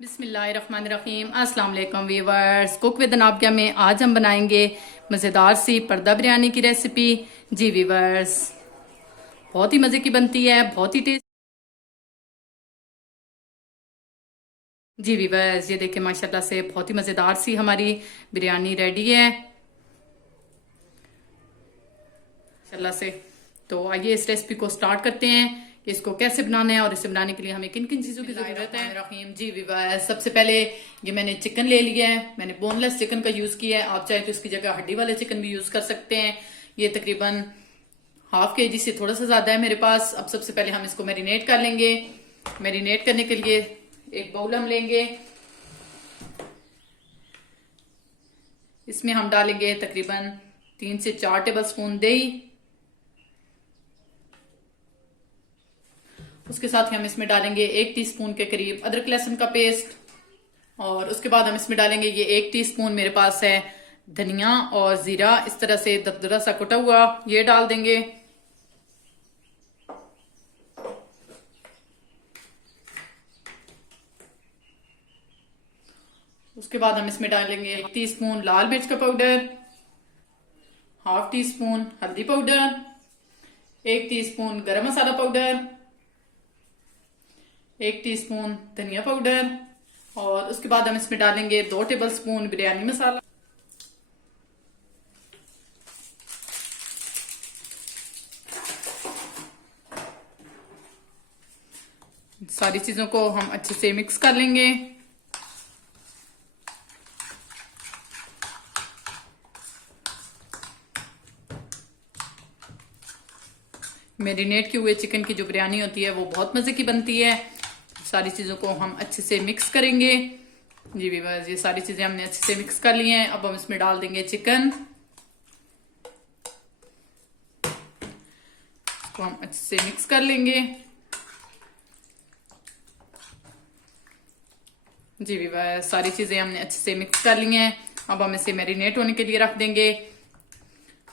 बिस्मिल्लाहिर्रहमानिर्रहीम अस्सलाम वालेकुम वीवर्स। कुक विद नाबिया में आज हम बनाएंगे मज़ेदार सी पर्दा बिरयानी की रेसिपी। जी वीवर्स, बहुत ही मज़े की बनती है, बहुत ही टेस्ट। जी वीवर्स, ये देखें माशाल्लाह से बहुत ही मज़ेदार सी हमारी बिरयानी रेडी है माशाल्लाह से। तो आइए इस रेसिपी को स्टार्ट करते हैं कि इसको कैसे बनाना है और इसे बनाने के लिए हमें किन किन चीज़ों की ज़रूरत है। रहीम जी वीवर्स, सबसे पहले ये मैंने चिकन ले लिया है। मैंने बोनलेस चिकन का यूज़ किया है, आप चाहे तो इसकी जगह हड्डी वाले चिकन भी यूज़ कर सकते हैं। ये तकरीबन ½ kg से थोड़ा सा ज़्यादा है मेरे पास। अब सबसे पहले हम इसको मैरिनेट कर लेंगे। मैरिनेट करने के लिए एक बाउल हम लेंगे, इसमें हम डालेंगे तकरीबन 3 से 4 टेबल स्पून दही। उसके साथ ही हम इसमें डालेंगे 1 टीस्पून के करीब अदरक लहसुन का पेस्ट, और उसके बाद हम इसमें डालेंगे ये 1 टीस्पून मेरे पास है धनिया और जीरा, इस तरह से दरदरा सा कुटा हुआ, ये डाल देंगे। उसके बाद हम इसमें डालेंगे 1 टीस्पून लाल मिर्च का पाउडर, ½ टीस्पून हल्दी पाउडर, 1 टीस्पून गरम मसाला पाउडर, 1 टीस्पून धनिया पाउडर, और उसके बाद हम इसमें डालेंगे 2 टेबल स्पून बिरयानी मसाला। सारी चीजों को हम अच्छे से मिक्स कर लेंगे। मैरिनेट किए हुए चिकन की जो बिरयानी होती है वो बहुत मजे की बनती है। सारी चीजों को हम अच्छे से मिक्स करेंगे। जी बस, ये सारी चीजें हमने अच्छे से मिक्स कर ली हैं। अब हम इसमें डाल देंगे चिकन, इसको हम अच्छे से मिक्स कर लेंगे। जी बस, सारी चीजें हमने अच्छे से मिक्स कर ली हैं। अब हम इसे मैरिनेट होने के लिए रख देंगे।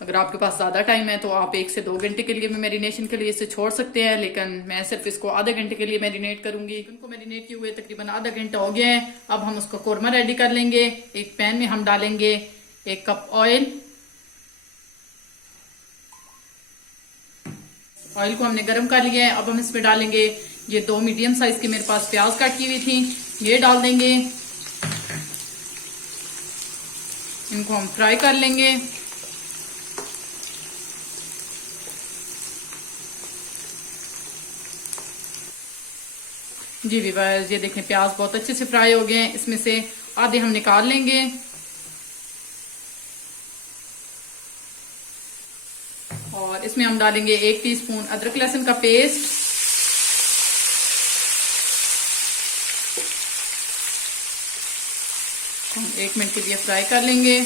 अगर आपके पास ज्यादा टाइम है तो आप 1 से 2 घंटे के लिए भी मैरिनेशन के लिए इसे छोड़ सकते हैं, लेकिन मैं सिर्फ इसको आधे घंटे के लिए मैरिनेट करूंगी। इनको मैरिनेट किए हुए तकरीबन आधा घंटा हो गया है। अब हम उसका कोरमा रेडी कर लेंगे। एक पैन में हम डालेंगे 1 कप ऑयल। ऑयल को हमने गर्म कर लिया है। अब हम इसमें डालेंगे ये 2 मीडियम साइज की मेरे पास प्याज काट की हुई थी, ये डाल देंगे। इनको हम फ्राई कर लेंगे। जी वीवर्स, ये देखें प्याज बहुत अच्छे से फ्राई हो गए हैं। इसमें से आधे हम निकाल लेंगे, और इसमें हम डालेंगे 1 टीस्पून अदरक लहसुन का पेस्ट, हम 1 मिनट के लिए फ्राई कर लेंगे।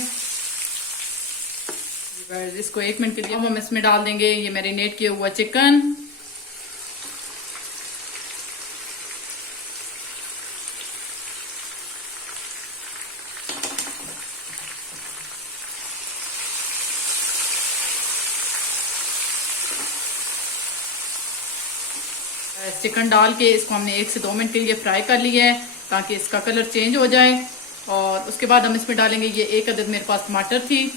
इसको 1 मिनट के लिए हम इसमें डाल देंगे ये मैरिनेट किया हुआ चिकन। चिकन डाल के इसको हमने 1 से 2 मिनट के लिए फ्राई कर लिया है ताकि इसका कलर चेंज हो जाए। और उसके बाद हम इसमें डालेंगे ये 1 अदद मेरे पास टमाटर थी,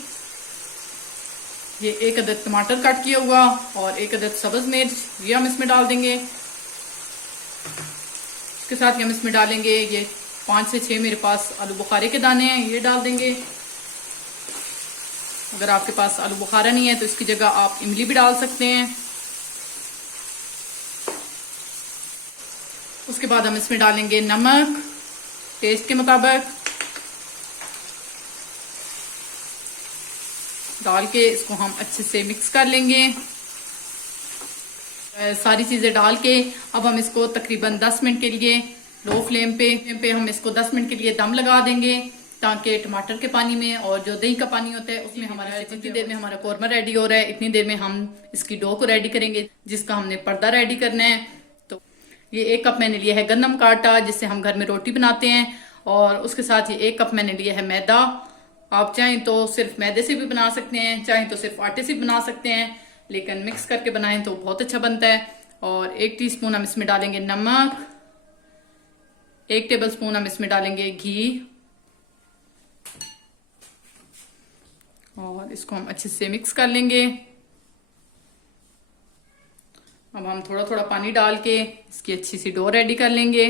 ये 1 अदद टमाटर कट किया हुआ, और 1 अदद सब्ज मिर्च, ये हम इसमें डाल देंगे। इसके साथ ही हम इसमें डालेंगे ये 5 से 6 मेरे पास आलू बुखारे के दाने हैं, ये डाल देंगे। अगर आपके पास आलू बुखारा नहीं है तो इसकी जगह आप इमली भी डाल सकते हैं। उसके बाद हम इसमें डालेंगे नमक टेस्ट के मुताबिक, डाल के इसको हम अच्छे से मिक्स कर लेंगे। सारी चीजें डाल के अब हम इसको तकरीबन 10 मिनट के लिए लो फ्लेम पे हम इसको 10 मिनट के लिए दम लगा देंगे, ताकि टमाटर के पानी में और जो दही का पानी होता है उसमें हमारा जितनी देर में हमारा कोरमा रेडी हो रहा है, इतनी देर में हम इसकी डो को रेडी करेंगे जिसका हमने पर्दा रेडी करना है। तो ये 1 कप मैंने लिया है गंदम का आटा, जिससे हम घर में रोटी बनाते हैं, और उसके साथ ही 1 कप मैंने लिया है मैदा। आप चाहें तो सिर्फ मैदे से भी बना सकते हैं, चाहें तो सिर्फ आटे से भी बना सकते हैं, लेकिन मिक्स करके बनाएं तो बहुत अच्छा बनता है। और 1 टीस्पून हम इसमें डालेंगे नमक, 1 टेबलस्पून हम इसमें डालेंगे घी और इसको हम अच्छे से मिक्स कर लेंगे। अब हम थोड़ा थोड़ा पानी डाल के इसकी अच्छी सी डो रेडी कर लेंगे।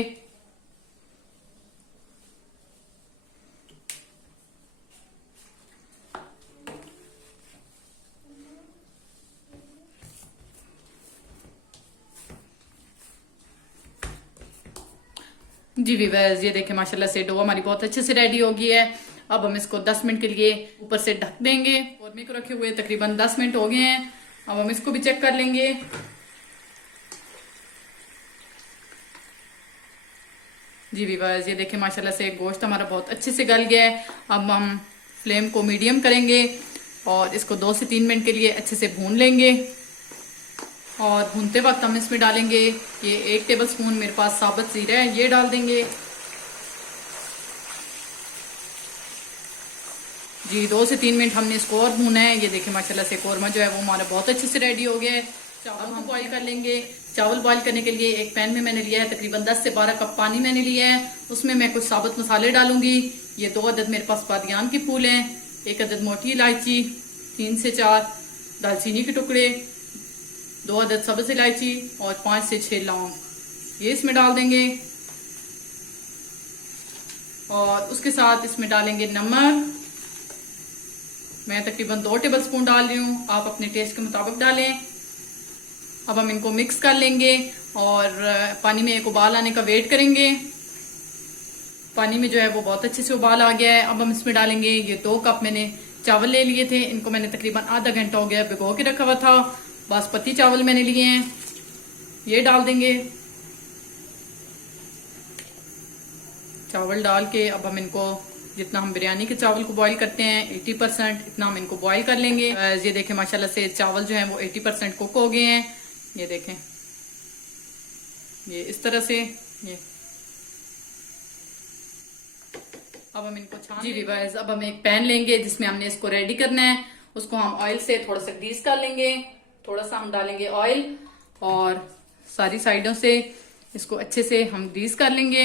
जी वीवर्स, ये देखें माशाल्लाह से डो हमारी बहुत अच्छे से रेडी हो गई है। अब हम इसको 10 मिनट के लिए ऊपर से ढक देंगे। कौरमे को रखे हुए तकरीबन 10 मिनट हो गए हैं। अब हम इसको भी चेक कर लेंगे। जी वीवर्स, ये देखें माशाल्लाह से गोश्त हमारा बहुत अच्छे से गल गया है। अब हम फ्लेम को मीडियम करेंगे और इसको 2 से 3 मिनट के लिए अच्छे से भून लेंगे। और भूनते वक्त हम इसमें डालेंगे ये 1 टेबलस्पून मेरे पास साबुत जीरा है, ये डाल देंगे। जी 2 से 3 मिनट हमने इसको और भूना है। ये देखें माशाल्लाह से कौरमा जो है वो हमारा बहुत अच्छे से रेडी हो गया है। चावल हम बॉईल कर लेंगे। चावल बॉईल करने के लिए एक पैन में मैंने लिया है तकरीबन 10 से 12 कप पानी मैंने लिया है। उसमें मैं कुछ साबुत मसाले डालूंगी। ये 2 अदद मेरे पास बादियान के फूल हैं, 1 अदद मोटी इलायची, 3 से 4 दालचीनी के टुकड़े, 2 अदद सब्ज इलायची और 5 से 6 लौंग, ये इसमें डाल देंगे। और उसके साथ इसमें डालेंगे नमक। मैं तकरीबन 2 टेबलस्पून डाल रही हूँ, आप अपने टेस्ट के मुताबिक डालें। अब हम इनको मिक्स कर लेंगे और पानी में एक उबाल आने का वेट करेंगे। पानी में जो है वो बहुत अच्छे से उबाल आ गया है। अब हम इसमें डालेंगे ये 2 कप मैंने चावल ले लिए थे, इनको मैंने तकरीबन आधा घंटा हो गया भिगो के रखा हुआ था। बासमती चावल मैंने लिए हैं, ये डाल देंगे। चावल डाल के अब हम इनको जितना हम बिरयानी के चावल को बॉईल करते हैं 80% इतना हम इनको बॉईल कर लेंगे। ये देखें माशाल्लाह से चावल जो हैं वो 80% कुक हो गए हैं। ये देखें, ये इस तरह से। ये अब हम इनको छान जी वीवर्स, अब हम एक पैन लेंगे जिसमें हमने इसको रेडी करना है। उसको हम ऑयल से थोड़ा सा ग्रीस कर लेंगे। थोड़ा सा हम डालेंगे ऑयल और सारी साइडों से इसको अच्छे से हम ग्रीस कर लेंगे।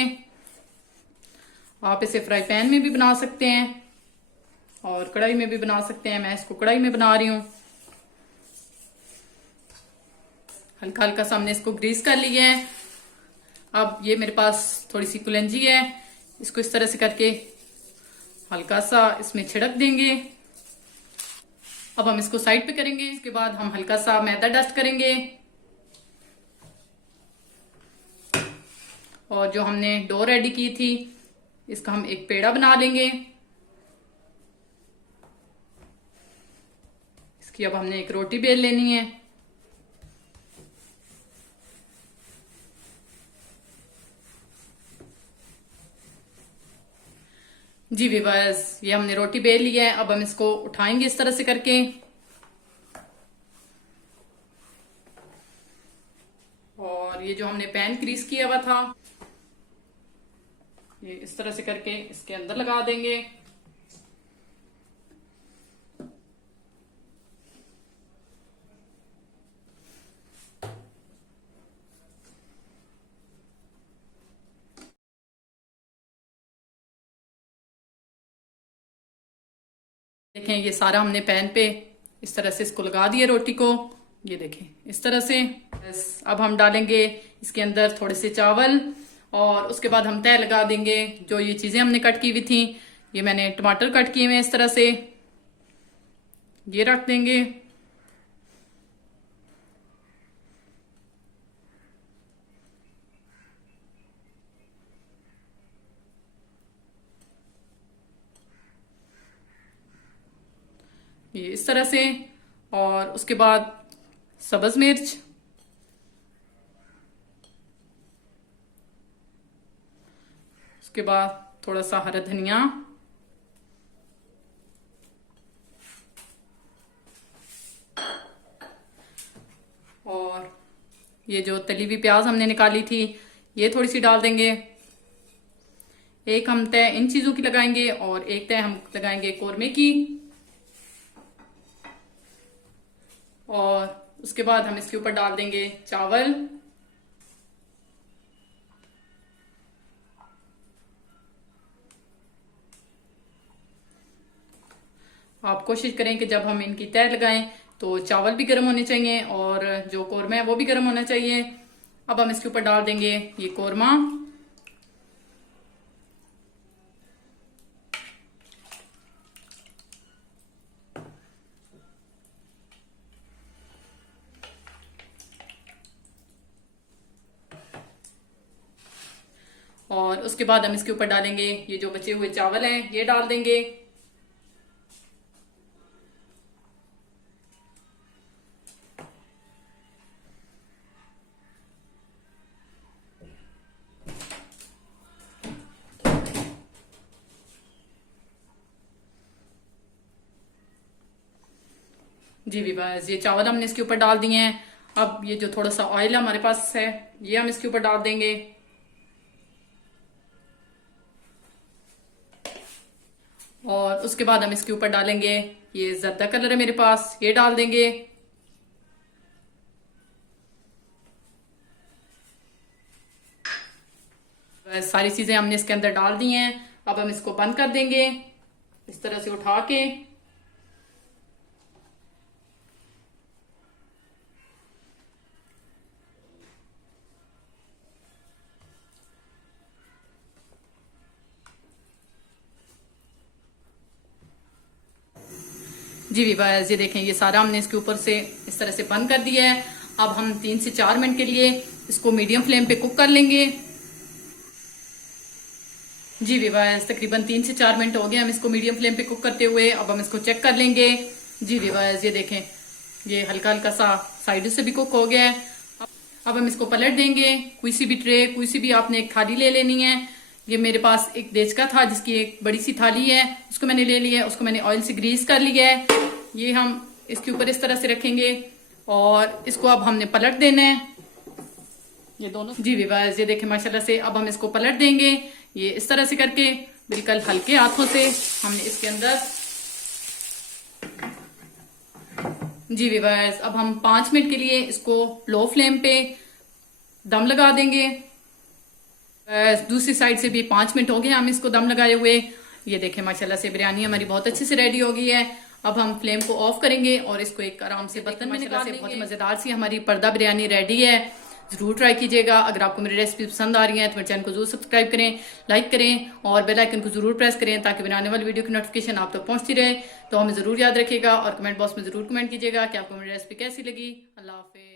आप इसे फ्राई पैन में भी बना सकते हैं और कढ़ाई में भी बना सकते हैं। मैं इसको कढ़ाई में बना रही हूँ। हल्का हल्का सा हमने इसको ग्रीस कर लिया है। अब ये मेरे पास थोड़ी सी कुलंजी है, इसको इस तरह से करके हल्का सा इसमें छिड़क देंगे। अब हम इसको साइड पे करेंगे। इसके बाद हम हल्का सा मैदा डस्ट करेंगे और जो हमने डो रेडी की थी इसका हम एक पेड़ा बना लेंगे। इसकी अब हमने एक रोटी बेल लेनी है। जी वीवर्स, ये हमने रोटी बेल लिया है। अब हम इसको उठाएंगे इस तरह से करके और ये जो हमने पैन ग्रीस किया हुआ था ये इस तरह से करके इसके अंदर लगा देंगे। देखें ये सारा हमने पैन पे इस तरह से इसको लगा दिया रोटी को। ये देखें इस तरह से। अब हम डालेंगे इसके अंदर थोड़े से चावल और उसके बाद हम तय लगा देंगे जो ये चीजें हमने कट की हुई थी। ये मैंने टमाटर कट किए हुए इस तरह से, ये रख देंगे। ये इस तरह से। और उसके बाद सब्ज मिर्च, उसके बाद थोड़ा सा हरा धनिया और ये जो तली हुई प्याज हमने निकाली थी ये थोड़ी सी डाल देंगे। एक हम तय इन चीजों की लगाएंगे और एक तय हम लगाएंगे कौरमे की। और उसके बाद हम इसके ऊपर डाल देंगे चावल आप कोशिश करें कि जब हम इनकी तह लगाएं तो चावल भी गर्म होने चाहिए और जो कौरमा है वो भी गर्म होना चाहिए। अब हम इसके ऊपर डाल देंगे ये कौरमा। और उसके बाद हम इसके ऊपर डालेंगे ये जो बचे हुए चावल हैं, ये डाल देंगे। जी विवास, ये चावल हमने इसके ऊपर डाल दिए हैं। अब ये जो थोड़ा सा ऑयल हमारे पास है ये हम इसके ऊपर डाल देंगे। और उसके बाद हम इसके ऊपर डालेंगे ये जर्दा कलर है मेरे पास, ये डाल देंगे। सारी चीजें हमने इसके अंदर डाल दी हैं। अब हम इसको बंद कर देंगे इस तरह से उठा के। जी विवास, ये देखें ये सारा हमने इसके ऊपर से इस तरह से बंद कर दिया है। अब हम 3 से 4 मिनट के लिए इसको मीडियम फ्लेम पे कुक कर लेंगे। जी विवास, तकरीबन 3 से 4 मिनट हो गए हम इसको मीडियम फ्लेम पे कुक करते हुए। अब हम इसको चेक कर लेंगे। जी विवास, ये देखें ये हल्का हल्का सा साइड से भी कुक हो गया है। अब हम इसको पलट देंगे। कोई सी भी ट्रे, कोई सी भी आपने एक थाली ले लेनी है। ये मेरे पास एक देचका था जिसकी एक बड़ी सी थाली है, उसको मैंने ले लिया है। उसको मैंने ऑयल से ग्रीस कर लिया है। ये हम इसके ऊपर इस तरह से रखेंगे और इसको अब हमने पलट देना है ये दोनों। जी विवास, ये देखें माशाल्लाह से अब हम इसको पलट देंगे ये इस तरह से करके, बिल्कुल हल्के हाथों से हमने इसके अंदर। जी विवास, अब हम 5 मिनट के लिए इसको लो फ्लेम पे दम लगा देंगे। दूसरी साइड से भी 5 मिनट हो गए हम इसको दम लगाए हुए। ये देखें माशाल्लाह से बिरयानी हमारी बहुत अच्छे से रेडी हो गई है। अब हम फ्लेम को ऑफ करेंगे और इसको एक आराम से बर्तन में निकाल देंगे। बहुत ही मजेदार सी हमारी पर्दा बिरयानी रेडी है। जरूर ट्राई कीजिएगा। अगर आपको मेरी रेसिपी पसंद आ रही है तो मेरे चैनल को जरूर सब्सक्राइब करें, लाइक करें और बेल आइकन को जरूर प्रेस करें ताकि बनाने वाली वीडियो की नोटिफिकेशन आप तक पहुंचती रहे। तो हमें जरूर याद रखिएगा और कमेंट बॉक्स में जरूर कमेंट कीजिएगा कि आपको मेरी रेसिपी कैसी लगी। अल्लाह हाफिज।